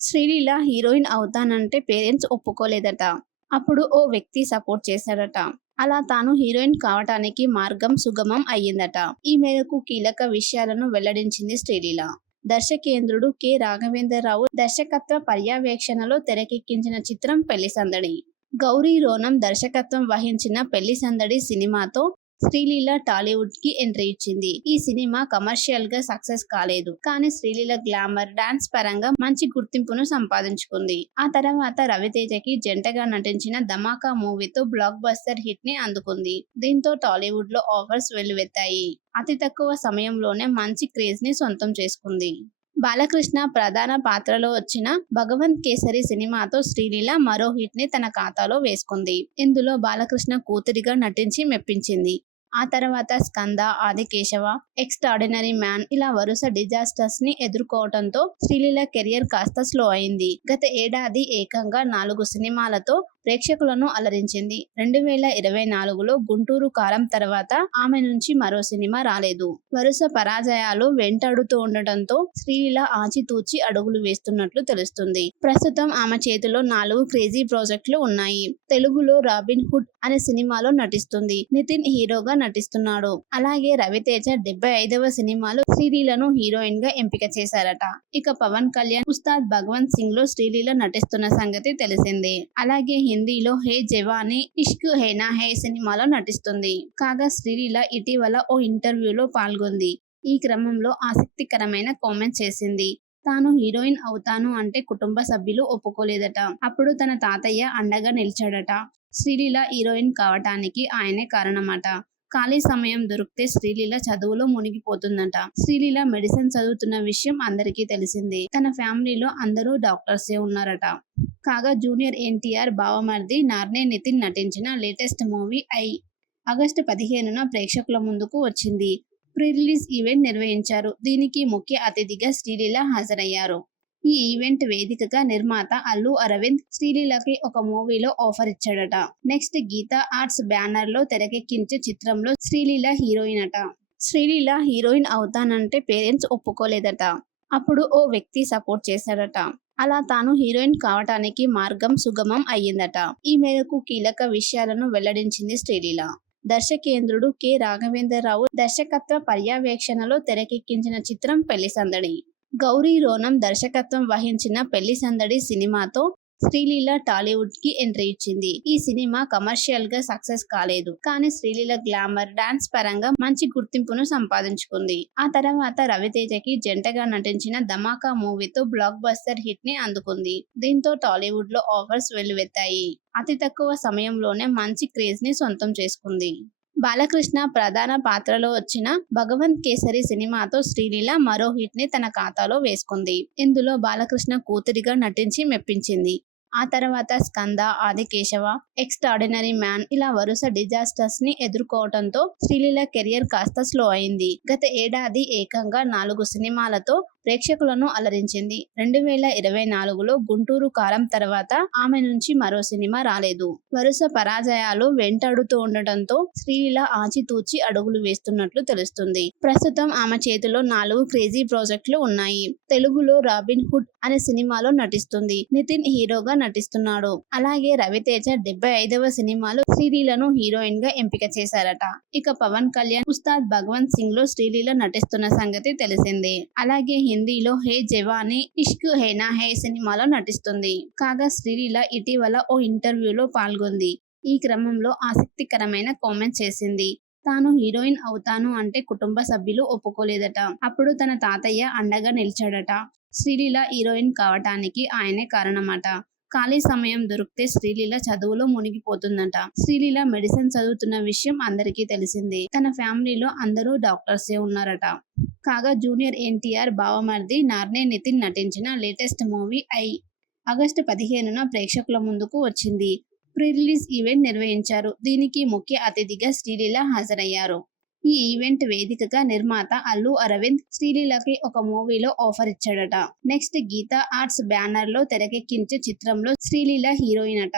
Sreeleela heroine అవుతానంటే parents ఒప్పుకోలేదట. అప్పుడు ఓ వ్యక్తి సపోర్ట్ చేశాడట. అలా తాను హీరోయిన్ కావటానికి మార్గం సుగమం అయ్యిందట. ఈ మేరకు కీలక విషయాలను వెల్లడించింది శ్రీలీల. దర్శకేంద్రుడు కె. రాఘవేంద్రరావు దర్శకత్వ పర్యవేక్షణలో తెరకెక్కించిన చిత్రం పెళ్ళి సందడి గౌరీ రోనం దర్శకత్వం వహించిన పెళ్ళి సందడి సినిమాతో శ్రీలీల టాలీవుడ్కి ఎంట్రీ ఇచ్చింది. ఈ సినిమా కమర్షియల్గా సక్సెస్ కాలేదు. కానీ శ్రీలీల గ్లామర్, డాన్స్ పరంగా మంచి గుర్తింపును సంపాదించుకుంది. ఆ తర్వాత రవితేజకి జంటగా నటించిన ధమాకా మూవీతో బ్లాక్ బస్టర్ హిట్ని అందుకుంది. దీంతో టాలీవుడ్లో ఆఫర్స్ వెల్లువెత్తాయి. అతి తక్కువ సమయంలోనే మంచి క్రేజ్ని సొంతం చేసుకుంది. బాలకృష్ణ ప్రధాన పాత్రలో వచ్చిన భగవంత్ కేసరి సినిమాతో శ్రీలీల మరో హిట్ని తన ఖాతాలో వేసుకుంది. ఇందులో బాలకృష్ణ కూతురిగా నటించి మెప్పించింది. ఆ తర్వాత స్కంద, ఆదికేశవ, ఎక్స్ట్రాడినరీ మ్యాన్ ఇలా వరుస డిజాస్టర్స్ని ఎదుర్కోవటంతో శ్రీలీల కెరియర్ కాస్త స్లో అయింది. గత ఏడాది ఏకంగా నాలుగు సినిమాలతో ప్రేక్షకులను అలరించింది. రెండు వేల ఇరవై నాలుగులో గుంటూరు కాలం తర్వాత ఆమె నుంచి మరో సినిమా రాలేదు. వరుస పరాజయాలు వెంటాడుతుండటంతో శ్రీలీల ఆచితూచి అడుగులు వేస్తున్నట్లు తెలుస్తుంది. ప్రస్తుతం ఆమె చేతిలో నాలుగు క్రేజీ ప్రాజెక్టులు ఉన్నాయి. తెలుగులో రాబిన్ హుడ్ అనే సినిమాలో నటిస్తుంది. నితిన్ హీరోగా నటిస్తున్నాడు. అలాగే రవితేజ డెబ్బై ఐదవ సినిమాలో శ్రీలీలను హీరోయిన్గా ఎంపిక చేశారట. ఇక పవన్ కళ్యాణ్ ఉస్తాద్ భగవంత్ సింగ్లో శ్రీలీల నటిస్తున్న సంగతి తెలిసిందే. అలాగే హిందీలో హే జవానీ ఇష్క్ హేనా హే సినిమాలో నటిస్తుంది. కాగా శ్రీలీల ఇటీవల ఓ ఇంటర్వ్యూలో పాల్గొంది. ఈ క్రమంలో ఆసక్తికరమైన కామెంట్ చేసింది. తాను హీరోయిన్ అవుతాను అంటే కుటుంబ సభ్యులు ఒప్పుకోలేదట. అప్పుడు తన తాతయ్య అండగా నిలిచాడట. శ్రీలీల హీరోయిన్ కావటానికి ఆయనే కారణమట. ఖాళీ సమయం దొరికితే శ్రీలీల చదువులో మునిగిపోతుందట. శ్రీలీల మెడిసిన్ చదువుతున్న విషయం అందరికీ తెలిసింది తన ఫ్యామిలీలో అందరూ డాక్టర్సే ఉన్నారట. కాగా జూనియర్ ఎన్టీఆర్ బావమర్ది నార్నే నితిన్ నటించిన లేటెస్ట్ మూవీ ఐ ఆగస్టు పదిహేనున ప్రేక్షకుల ముందుకు వచ్చింది. ప్రీ రిలీజ్ ఈవెంట్ నిర్వహించారు. దీనికి ముఖ్య అతిథిగా శ్రీలీల హాజరయ్యారు. ఈ ఈవెంట్ వేదికగా నిర్మాత అల్లు అరవింద్ శ్రీలీలకి ఒక మూవీలో ఆఫర్ ఇచ్చాడట. నెక్స్ట్ గీతా ఆర్ట్స్ బ్యానర్లో తెరకెక్కించే చిత్రంలో శ్రీలీల హీరోయిన్ అట. శ్రీలీల హీరోయిన్ అవుతానంటే పేరెంట్స్ ఒప్పుకోలేదట. అప్పుడు ఓ వ్యక్తి సపోర్ట్ చేశాడట. అలా తాను హీరోయిన్ కావటానికి మార్గం సుగమం అయ్యిందట. ఈ మేరకు కీలక విషయాలను వెల్లడించింది శ్రీలీల. దర్శకేంద్రుడు కె. రాఘవేంద్రరావు దర్శకత్వ పర్యవేక్షణలో తెరకెక్కించిన చిత్రం పెళ్ళి సందడి గౌరీ రోనం దర్శకత్వం వహించిన పెళ్ళి సందడి సినిమాతో శ్రీలీల టాలీవుడ్కి ఎంట్రీ ఇచ్చింది. ఈ సినిమా కమర్షియల్గా సక్సెస్ కాలేదు. కానీ శ్రీలీల గ్లామర్, డాన్స్ పరంగా మంచి గుర్తింపును సంపాదించుకుంది. ఆ తర్వాత రవితేజకి జంటగా నటించిన ధమాకా మూవీతో బ్లాక్ బస్టర్ హిట్ని అందుకుంది. దీంతో టాలీవుడ్లో ఆఫర్స్ వెల్లువెత్తాయి. అతి తక్కువ సమయంలోనే మంచి క్రేజ్ని సొంతం చేసుకుంది. బాలకృష్ణ ప్రధాన పాత్రలో వచ్చిన భగవంత్ కేసరి సినిమాతో శ్రీలీల మరో హిట్ని తన ఖాతాలో వేసుకుంది. ఇందులో బాలకృష్ణ కూతురిగా నటించి మెప్పించింది. ఆ తర్వాత స్కంద, ఆదికేశవ, ఎక్స్ట్రాడినరీ మ్యాన్ ఇలా వరుస డిజాస్టర్స్ని ఎదుర్కోవటంతో శ్రీలీల కెరియర్ కాస్త స్లో అయింది. గత ఏడాది ఏకంగా నాలుగు సినిమాలతో ప్రేక్షకులను అలరించింది. రెండు వేల ఇరవై నాలుగులో గుంటూరు కారం తర్వాత ఆమె నుంచి మరో సినిమా రాలేదు. వరుస పరాజయాలు వెంటాడుతుండటంతో శ్రీలీల ఆచితూచి అడుగులు వేస్తున్నట్లు తెలుస్తుంది. ప్రస్తుతం ఆమె చేతిలో నాలుగు క్రేజీ ప్రాజెక్టులు ఉన్నాయి. తెలుగులో రాబిన్ హుడ్ అనే సినిమాలో నటిస్తుంది. నితిన్ హీరోగా నటిస్తున్నాడు. అలాగే రవితేజ డెబ్బై ఐదవ సినిమాలో శ్రీలీలను హీరోయిన్గా ఎంపిక చేశారట. ఇక పవన్ కళ్యాణ్ ఉస్తాద్ భగవంత్ సింగ్లో శ్రీలీల నటిస్తున్న సంగతి తెలిసిందే. అలాగే హిందీలో హే జవానీ ఇష్క్ హేనా హే సినిమాలో నటిస్తుంది. కాగా శ్రీలీల ఇటీవల ఓ ఇంటర్వ్యూలో పాల్గొంది. ఈ క్రమంలో ఆసక్తికరమైన కామెంట్స్ చేసింది. తాను హీరోయిన్ అవుతాను అంటే కుటుంబ సభ్యులు ఒప్పుకోలేదట. అప్పుడు తన తాతయ్య అండగా నిలిచాడట. శ్రీలీల హీరోయిన్ కావటానికి ఆయనే కారణమట. ఖాళీ సమయం దొరికితే శ్రీలీల చదువులో మునిగిపోతుందట. శ్రీలీల మెడిసిన్ చదువుతున్న విషయం అందరికీ తెలిసింది తన ఫ్యామిలీలో అందరూ డాక్టర్సే ఉన్నారట. కాగా జూనియర్ ఎన్టీఆర్ బావమర్ది నార్నే నితిన్ నటించిన లేటెస్ట్ మూవీ ఐ ఆగస్టు పదిహేనున ప్రేక్షకుల ముందుకు వచ్చింది. ప్రీ రిలీజ్ ఈవెంట్ నిర్వహించారు. దీనికి ముఖ్య అతిథిగా శ్రీలీల హాజరయ్యారు. ఈ ఈవెంట్ వేదికగా నిర్మాత అల్లు అరవింద్ శ్రీలీలకి ఒక మూవీలో ఆఫర్ ఇచ్చాడట. నెక్స్ట్ గీతా ఆర్ట్స్ బ్యానర్లో తెరకెక్కించే చిత్రంలో శ్రీలీల హీరోయిన్ అట.